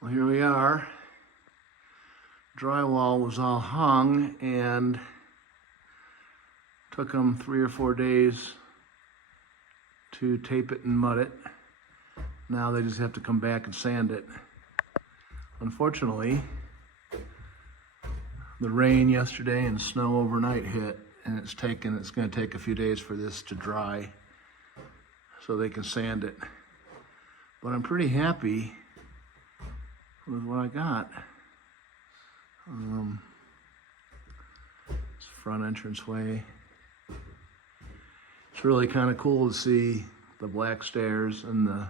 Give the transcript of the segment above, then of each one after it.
Well, here we are. Drywall was all hung and took them 3 or 4 days to tape it and mud it. Now they just have to come back and sand it. Unfortunately, the rain yesterday and snow overnight hit, and it's going to take a few days for this to dry so they can sand it. But I'm pretty happy with what I got. It's front entranceway. It's really kind of cool to see the black stairs and the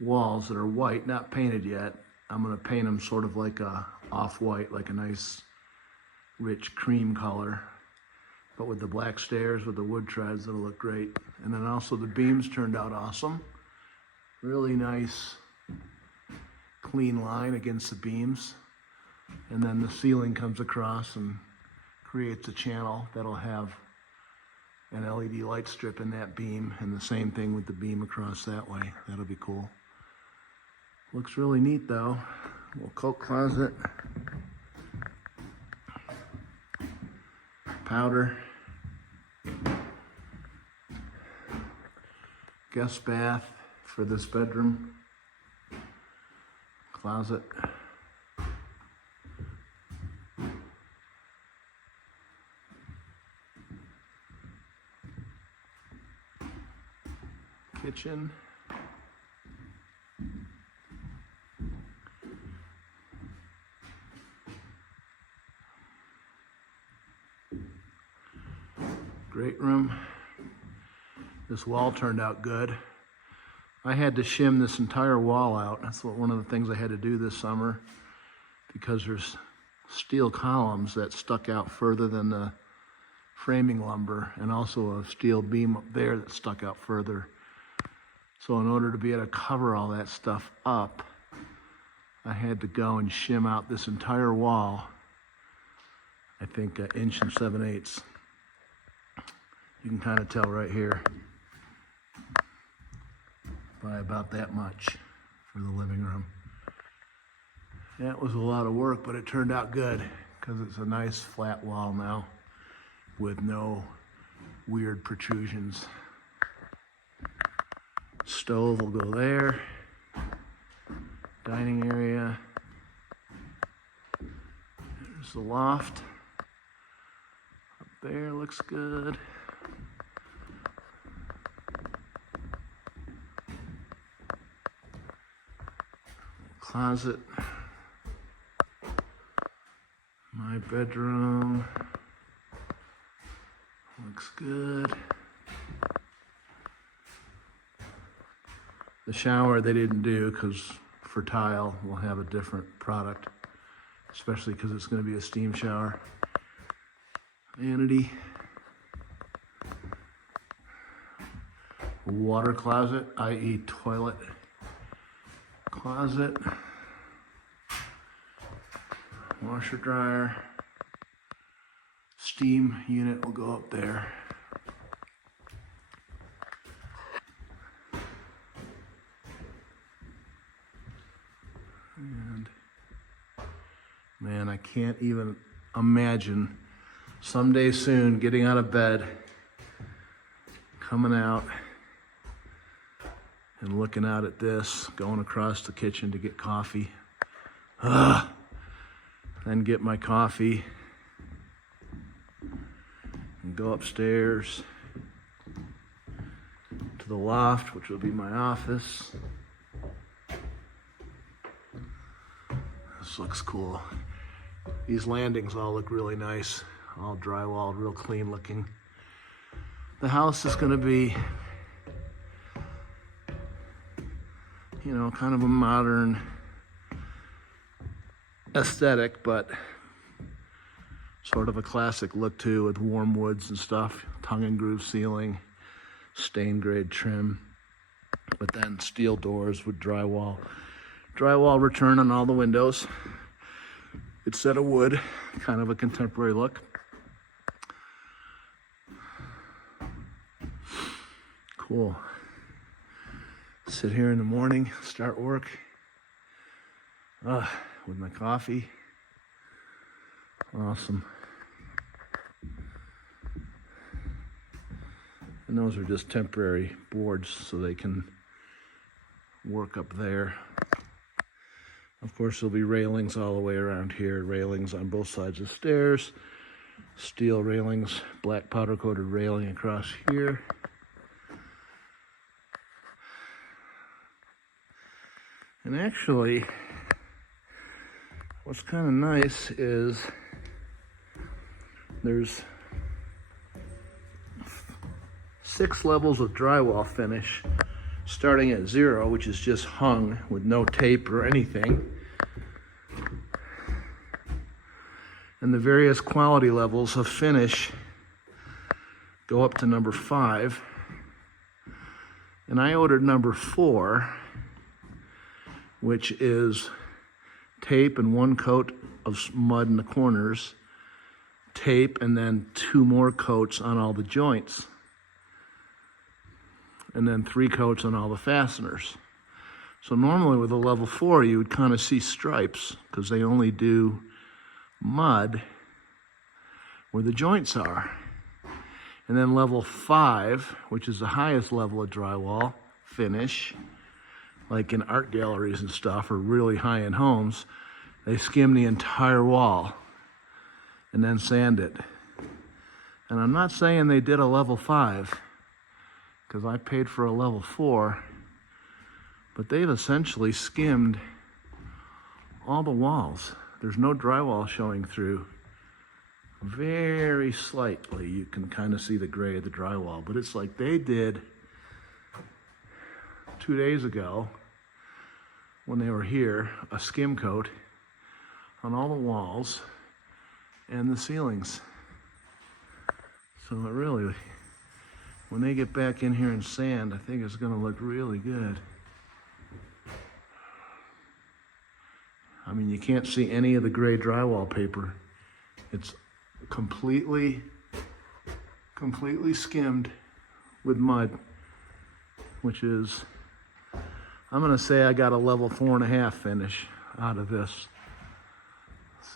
walls that are white, not painted yet. I'm going to paint them sort of like a off-white, like a nice rich cream color. But with the black stairs, with the wood treads, it'll look great. And then also the beams turned out awesome. Really nice, clean line against the beams. And then the ceiling comes across and creates a channel that'll have an LED light strip in that beam, and the same thing with the beam across that way. That'll be cool. Looks really neat though. Little coat closet. Powder. Guest bath for this bedroom. Closet. Kitchen. Great room. This wall turned out good. I had to shim this entire wall out. That's one of the things I had to do this summer, because there's steel columns that stuck out further than the framing lumber, and also a steel beam up there that stuck out further. So in order to be able to cover all that stuff up, I had to go and shim out this entire wall, I think 1 7/8 inches. You can kind of tell right here, by about that much for the living room. That was a lot of work, but it turned out good, because it's a nice flat wall now with no weird protrusions. Stove will go there. Dining area. There's the loft. Up there looks good. Closet. My bedroom. Looks good. The shower they didn't do, because for tile we'll have a different product, especially because it's going to be a steam shower. Vanity. Water closet, i.e. toilet closet. Washer dryer. Steam unit will go up there. And man, I can't even imagine someday soon getting out of bed, coming out and looking out at this, going across the kitchen to get coffee. Then get my coffee and go upstairs to the loft, which will be my office. This looks cool. These landings all look really nice, all drywalled, real clean looking. The house is going to be, you know, kind of a modern aesthetic, but sort of a classic look too, with warm woods and stuff, tongue and groove ceiling, stained grade trim, but then steel doors with drywall return on all the windows. It's set of wood, kind of a contemporary look. Cool. Sit here in the morning, start work. with my coffee. Awesome. And those are just temporary boards so they can work up there. Of course, there'll be railings all the way around here, railings on both sides of the stairs, steel railings, black powder coated railing across here. And actually, what's kind of nice is there's 6 levels of drywall finish, starting at 0, which is just hung with no tape or anything. And the various quality levels of finish go up to number 5. And I ordered number 4, which is tape and 1 coat of mud in the corners, tape, and then 2 more coats on all the joints, and then 3 coats on all the fasteners. So normally with a level 4, you would kind of see stripes because they only do mud where the joints are. And then level 5, which is the highest level of drywall finish, like in art galleries and stuff, or really high-end homes, they skim the entire wall and then sand it. And I'm not saying they did a level 5, because I paid for a level 4, but they've essentially skimmed all the walls. There's no drywall showing through. Very slightly, you can kind of see the gray of the drywall, but it's like they did 2 days ago when they were here, a skim coat on all the walls and the ceilings. So it really, when they get back in here and sand, I think it's going to look really good. I mean, you can't see any of the gray drywall paper. It's completely skimmed with mud, which is, I'm going to say I got a level 4.5 finish out of this.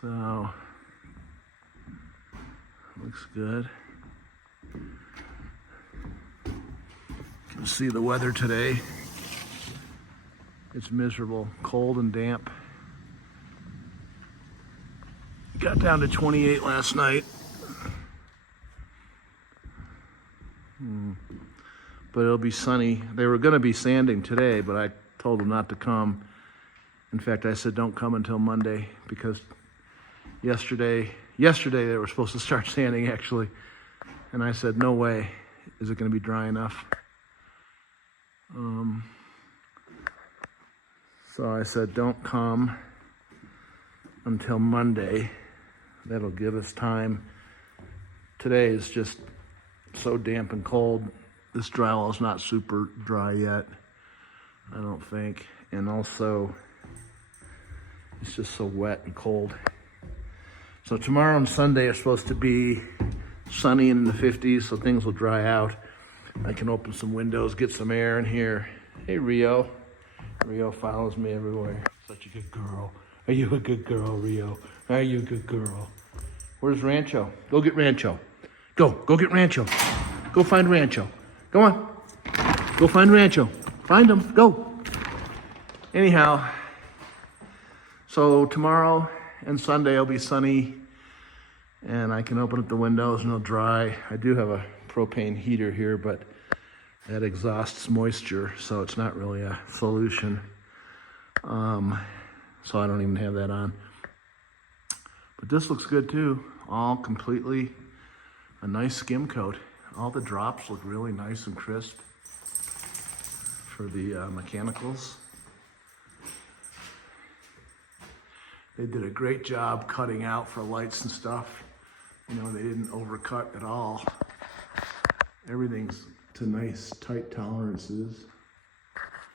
So, looks good. You can see the weather today. It's miserable, cold and damp. Got down to 28 last night. But it'll be sunny. They were going to be sanding today, but I told them not to come. In fact, I said don't come until Monday, because yesterday they were supposed to start sanding actually. And I said, no way is it going to be dry enough. So I said, don't come until Monday. That'll give us time. Today is just so damp and cold. This drywall is not super dry yet, I don't think. And also, it's just so wet and cold. So tomorrow and Sunday are supposed to be sunny and in the 50s, so things will dry out. I can open some windows, get some air in here. Hey, Rio. Rio follows me everywhere. Such a good girl. Are you a good girl, Rio? Are you a good girl? Where's Rancho? Go get Rancho. Go get Rancho. Go find Rancho. Go on. Go find Rancho. Find him, go. Anyhow, so tomorrow and Sunday will be sunny, and I can open up the windows and it'll dry. I do have a propane heater here, but that exhausts moisture, so it's not really a solution. So I don't even have that on. But this looks good too. All completely a nice skim coat. All the drops look really nice and crisp for the mechanicals. They did a great job cutting out for lights and stuff. You know, they didn't overcut at all. Everything's to nice, tight tolerances.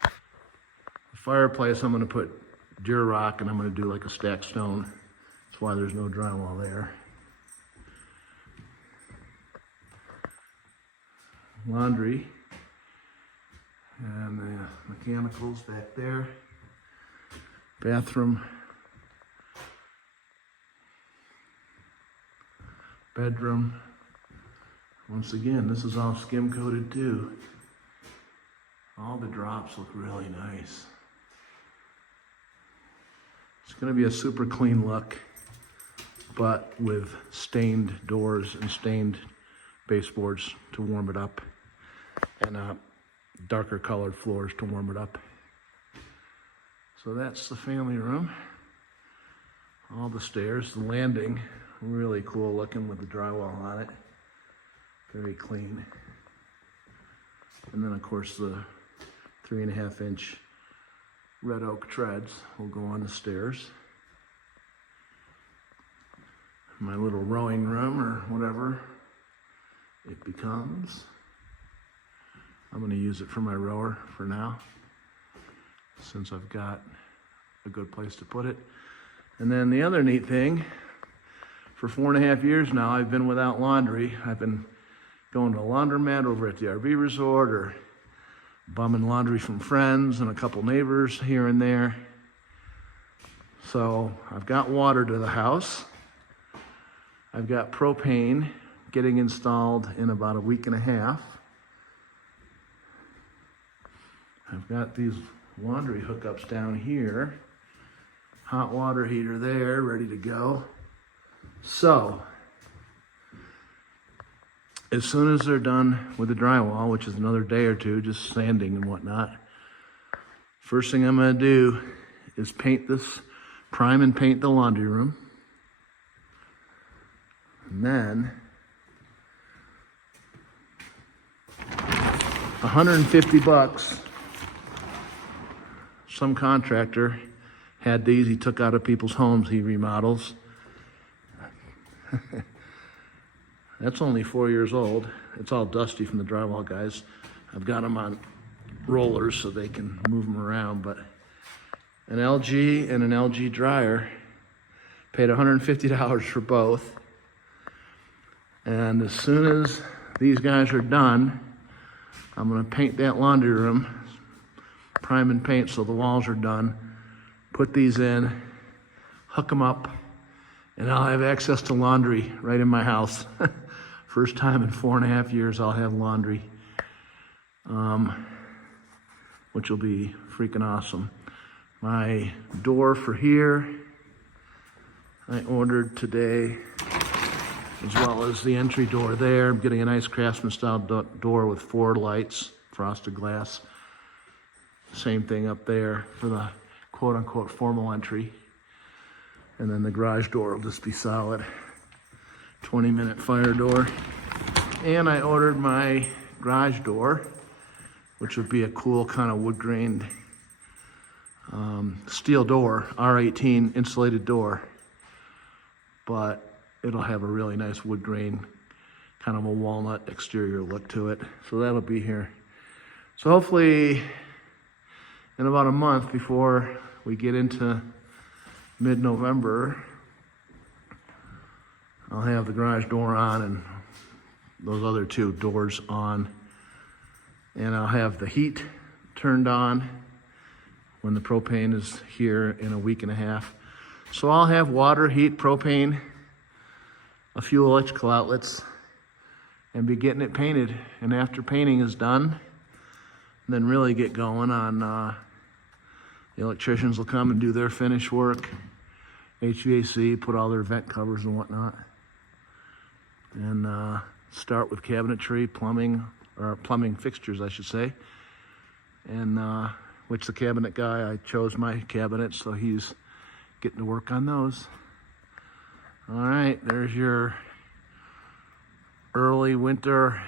The fireplace, I'm gonna put Durock and I'm gonna do like a stacked stone. That's why there's no drywall there. Laundry. And the mechanicals back there. Bathroom bedroom. Once again, this is all skim coated too. All the drops look really nice. It's gonna be a super clean look, but with stained doors and stained baseboards to warm it up, and darker colored floors to warm it up. So that's the family room. All the stairs, the landing, really cool looking with the drywall on it. Very clean. And then of course the 3.5 inch red oak treads will go on the stairs. My little rowing room, or whatever it becomes. I'm going to use it for my rower for now, since I've got a good place to put it. And then the other neat thing, for 4.5 years now, I've been without laundry. I've been going to a laundromat over at the RV resort, or bumming laundry from friends and a couple neighbors here and there. So I've got water to the house. I've got propane getting installed in about a week and a half. I've got these laundry hookups down here. Hot water heater there, ready to go. So, as soon as they're done with the drywall, which is another day or two, just sanding and whatnot, first thing I'm gonna do is paint this, prime and paint the laundry room. And then, 150 bucks, some contractor had these, he took out of people's homes, he remodels. That's only 4 years old. It's all dusty from the drywall guys. I've got them on rollers so they can move them around, but an LG and an LG dryer, paid $150 for both. And as soon as these guys are done, I'm gonna paint that laundry room, prime and paint so the walls are done, put these in, hook them up, and I'll have access to laundry right in my house. First time in 4.5 years I'll have laundry, which will be freaking awesome. My door for here, I ordered today, as well as the entry door there. I'm getting a nice craftsman style door with 4 lights, frosted glass. Same thing up there for the quote unquote formal entry. And then the garage door will just be solid. 20-minute fire door. And I ordered my garage door, which would be a cool kind of wood grained steel door, R18 insulated door. But it'll have a really nice wood grain, kind of a walnut exterior look to it. So that'll be here. So hopefully in about a month, before we get into mid-November, I'll have the garage door on and those other 2 doors on. And I'll have the heat turned on when the propane is here in a week and a half. So I'll have water, heat, propane, a few electrical outlets, and be getting it painted. And after painting is done, then really get going on, the electricians will come and do their finish work, HVAC, put all their vent covers and whatnot, and start with cabinetry, plumbing, or plumbing fixtures, I should say, and which the cabinet guy, I chose my cabinet, so he's getting to work on those. All right, there's your early winter,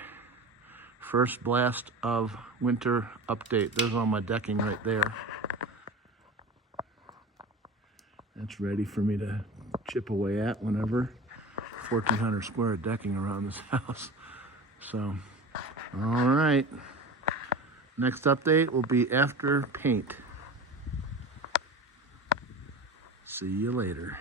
first blast of winter update. There's all my decking right there. That's ready for me to chip away at whenever. 1,400 square of decking around this house. So, all right. Next update will be after paint. See you later.